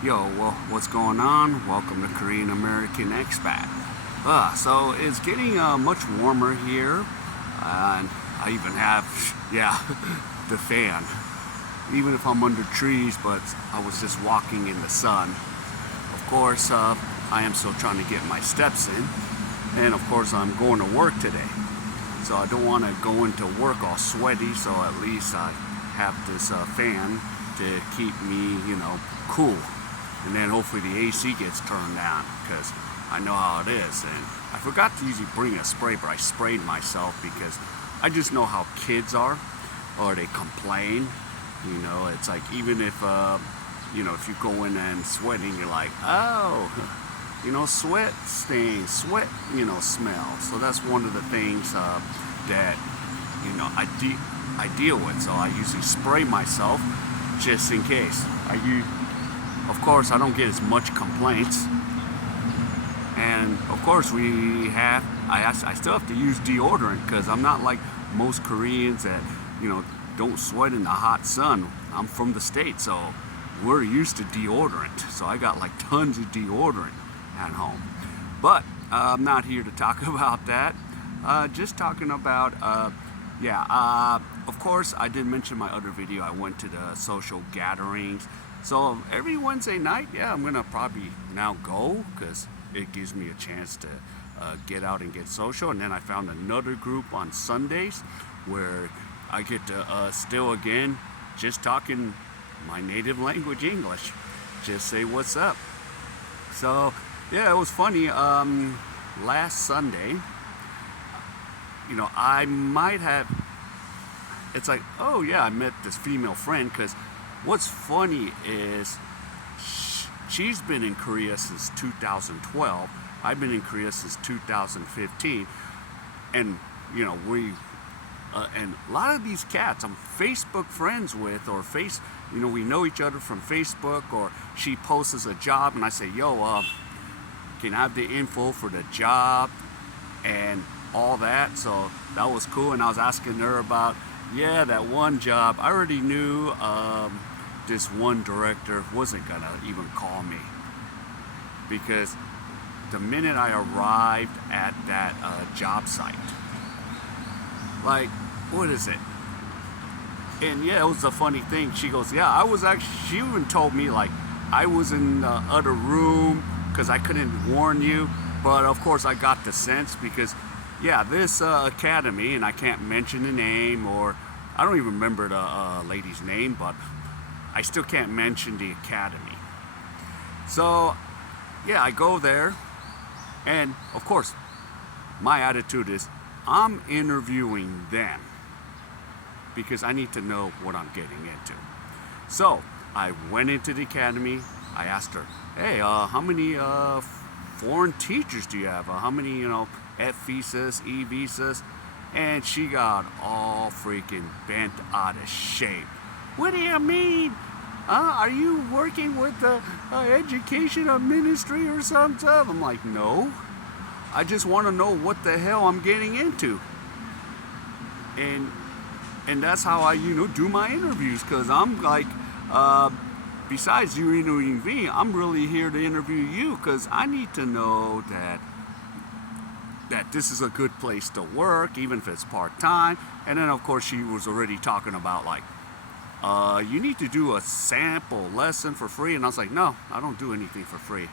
Yo, well, what's going on? Welcome to Korean American Expat. So it's getting much warmer here, and I even have, yeah, the fan. Even if I'm under trees, but I was just walking in the sun. Of course, I am still trying to get my steps in, and of course, I'm going to work today. So I don't want to go into work all sweaty, so at least I have this fan to keep me, cool. And then hopefully the AC gets turned down because I know how it is. And I forgot to usually bring a spray, but I sprayed myself because I just know how kids are, or they complain. It's like even if if you go in and sweating, you're like, oh, sweat stains, sweat, smell. So that's one of the things that I deal with. So I usually spray myself just in case. Of course, I don't get as much complaints, and of course, I still have to use deodorant because I'm not like most Koreans that don't sweat in the hot sun. I'm from the States, so we're used to deodorant. So I got like tons of deodorant at home. But I'm not here to talk about that. Just talking about of course, I did mention my other video. I went to the social gatherings. So every Wednesday night, I'm gonna probably now go because it gives me a chance to get out and get social. And then I found another group on Sundays where I get to still again just talking my native language, English. Just say what's up. So it was funny. Last Sunday, I might have. It's like, oh yeah, I met this female friend because what's funny is she's been in Korea since 2012. I've been in Korea since 2015, and and a lot of these cats I'm Facebook friends with, or we know each other from Facebook, or she posts a job and I say, yo, can I have the info for the job and all that. So that was cool, and I was asking her about that one job. I already knew this one director wasn't gonna even call me because the minute I arrived at that job site, like, what is it? And it was a funny thing. She goes, I was actually, she even told me like I was in the other room because I couldn't warn you, but of course I got the sense because this academy, and I can't mention the name, or I don't even remember the lady's name, but I still can't mention the academy. So I go there, and of course my attitude is I'm interviewing them because I need to know what I'm getting into. So I went into the academy. I asked her, hey, how many foreign teachers do you have? How many F visas, E visas? And she got all freaking bent out of shape. What do you mean? Are you working with the education ministry or something? I'm like, no. I just want to know what the hell I'm getting into. And that's how I do my interviews, because I'm like, besides you interviewing me, I'm really here to interview you because I need to know that this is a good place to work, even if it's part-time. And then of course she was already talking about like, you need to do a sample lesson for free. And I was like, no, I don't do anything for free.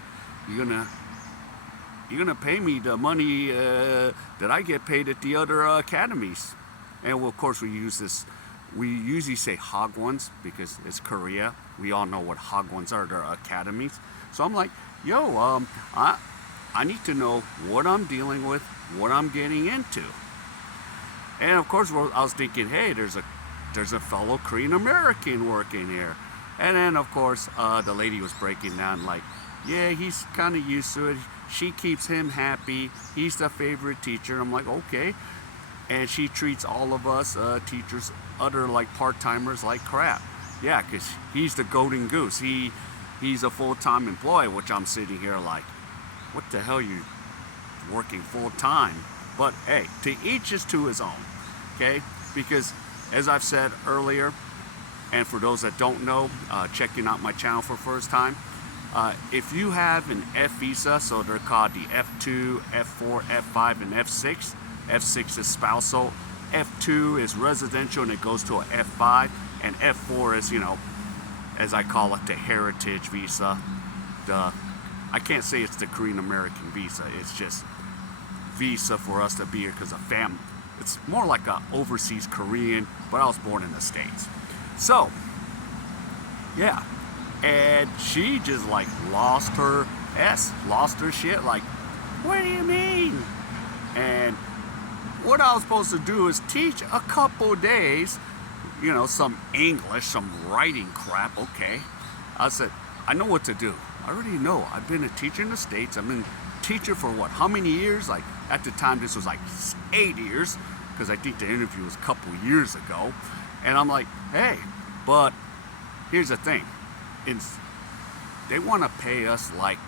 You're gonna pay me the money that I get paid at the other academies. And well, of course we usually say Hagwons because it's Korea. We all know what Hagwons are, they're academies. So I'm like, yo, I need to know what I'm dealing with, what I'm getting into. And of course I was thinking, hey, there's a fellow Korean American working here. And then of course the lady was breaking down like, he's kind of used to it. She keeps him happy. He's the favorite teacher. I'm like, okay. And she treats all of us teachers, other like part-timers, like crap. Yeah, because he's the golden goose. He's a full-time employee, which I'm sitting here like, what the hell, you working full-time? But hey, to each is to his own, okay? Because as I've said earlier, and for those that don't know, checking out my channel for the first time, If you have an F visa, so they're called the F2, F4, F5, and F6. F6 is spousal, F2 is residential, and it goes to a F5, and F4 is, as I call it, the heritage visa. I can't say it's the Korean American visa. It's just visa for us to be here because of family. It's more like a overseas Korean, but I was born in the States. So, yeah. And she just like lost her shit. Like, what do you mean? And what I was supposed to do is teach a couple days, some English, some writing crap. Okay. I said, I know what to do. I already know. I've been a teacher in the States. I've been a teacher for what? How many years? Like, at the time, this was like 8 years, because I think the interview was a couple years ago. And I'm like, hey, but here's the thing. They want to pay us like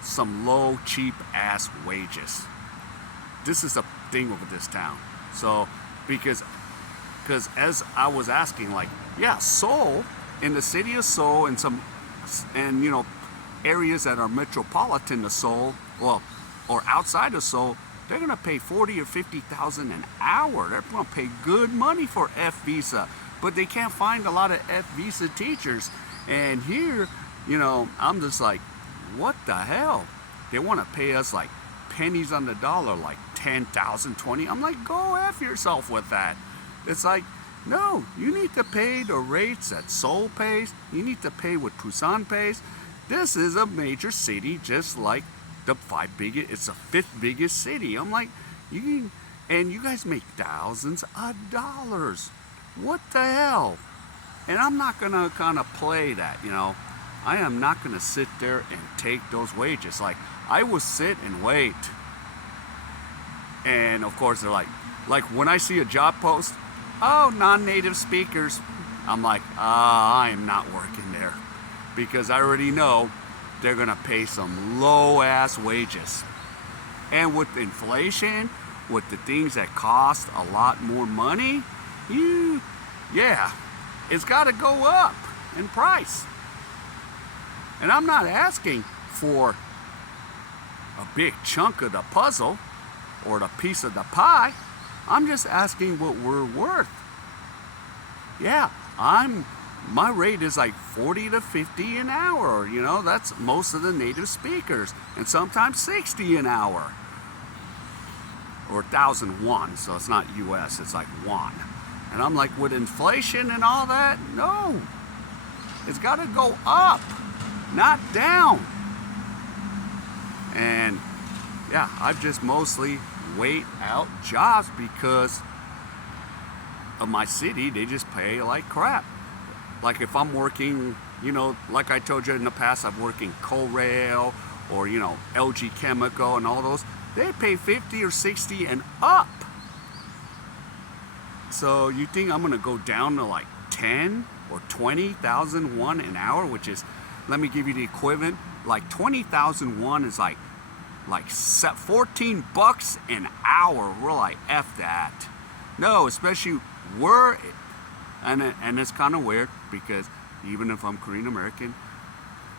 some low, cheap ass wages. This is a thing over this town. So, because as I was asking, like, yeah, Seoul, in the city of Seoul, and areas that are metropolitan to Seoul, well, or outside of Seoul, they're gonna pay 40 or 50,000 an hour. They're gonna pay good money for F visa, but they can't find a lot of F visa teachers. And here, I'm just like, what the hell? They want to pay us like pennies on the dollar, like 10,000, 20. I'm like, go F yourself with that. It's like, no, you need to pay the rates that Seoul pays. You need to pay what Busan pays. This is a major city, just like the it's the 5th biggest city. I'm like, you guys make thousands of dollars. What the hell? And I'm not gonna kind of play that, I am not gonna sit there and take those wages. Like, I will sit and wait. And of course, they're like when I see a job post, oh, non-native speakers, I'm like, I am not working there, because I already know they're gonna pay some low-ass wages. And with inflation, with the things that cost a lot more money, it's gotta go up in price. And I'm not asking for a big chunk of the puzzle or the piece of the pie. I'm just asking what we're worth. Yeah, my rate is like 40 to 50 an hour. That's most of the native speakers, and sometimes 60 an hour, or 1,001. So it's not US, it's like won. And I'm like, with inflation and all that, no, it's got to go up, not down. And yeah, I've just mostly wait out jobs because of my city. They just pay like crap. Like if I'm working, like I told you in the past, I'm working Korail or, LG Chemical and all those. They pay 50 or 60 and up. So you think I'm gonna go down to like 10 or 20,000 won an hour, which is, let me give you the equivalent, like 20,000 won is like $14 an hour. We're like, F that. No, especially and it's kind of weird, because even if I'm Korean American,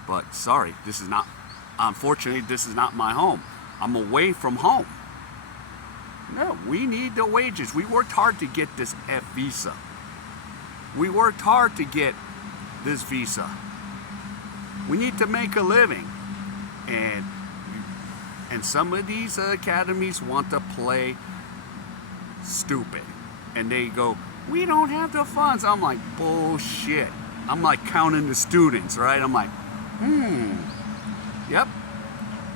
but sorry, unfortunately, this is not my home. I'm away from home. No, we need the wages. We worked hard to get this F visa. We worked hard to get this visa. We need to make a living. And some of these academies want to play stupid. And they go, we don't have the funds. I'm like, bullshit. I'm like counting the students, right? I'm like, yep.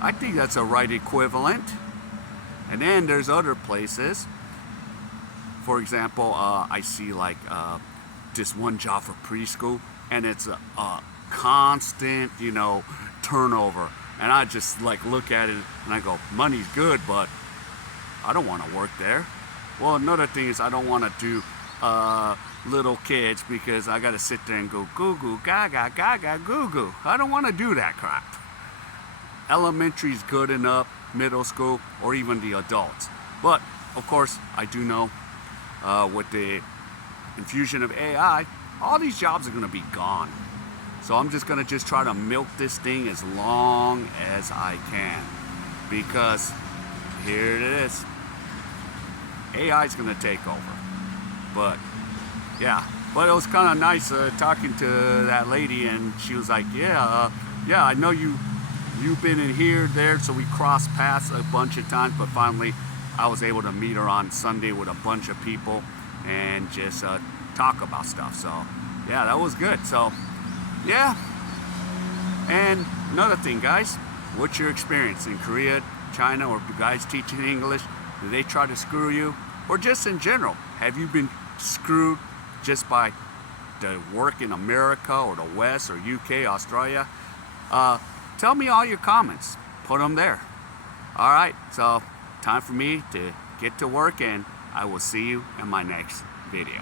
I think that's a right equivalent. And then there's other places. For example, I see like this one job for preschool, and it's a constant, turnover. And I just like look at it and I go, money's good, but I don't want to work there. Well, another thing is I don't want to do little kids, because I got to sit there and go goo goo gaga gaga goo goo. I don't want to do that crap. Elementary's good enough, middle school, or even the adults. But of course, I do know with the infusion of AI, all these jobs are going to be gone. So I'm just gonna try to milk this thing as long as I can, because here it is. AI is gonna take over. But yeah, but it was kind of nice talking to that lady, and she was like, yeah, I know you've been in here, there, so we crossed paths a bunch of times, but finally I was able to meet her on Sunday with a bunch of people and just talk about stuff. So yeah, that was good. So yeah, and another thing, guys, what's your experience in Korea, China, or guys teaching English? Do they try to screw you? Or just in general, have you been screwed just by the work in America or the West or UK, Australia? Tell me all your comments. Put them there. All right, so time for me to get to work, and I will see you in my next video.